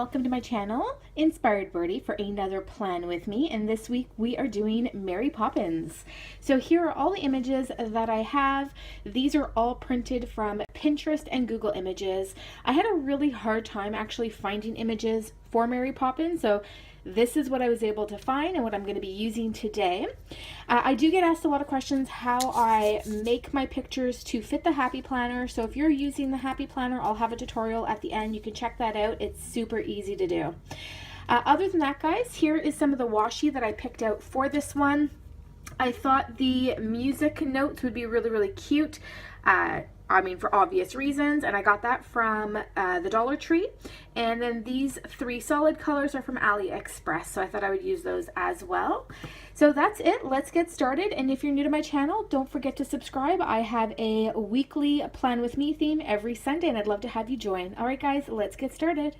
welcome to my channel, Inspired Birdie, for another plan with me. And this week we are doing Mary Poppins. So here are all the images that I have. These are all printed from Pinterest and Google Images. I had a really hard time actually finding images for Mary Poppins, so this is what I was able to find and what I'm going to be using today. I do get asked a lot of questions how I make my pictures to fit the Happy Planner. So if you're using the Happy Planner, I'll have a tutorial at the end. You can check that out. It's super easy to do. Other than that, guys, here is some of the washi that I picked out for this one. I thought the music notes would be really cute. I mean, for obvious reasons, and I got that from the Dollar Tree. And then these three solid colors are from AliExpress, so I thought I would use those as well. So that's it. Let's get started. And if you're new to my channel, don't forget to subscribe. I have a weekly Plan With Me theme every Sunday, and I'd love to have you join. All right, guys, let's get started.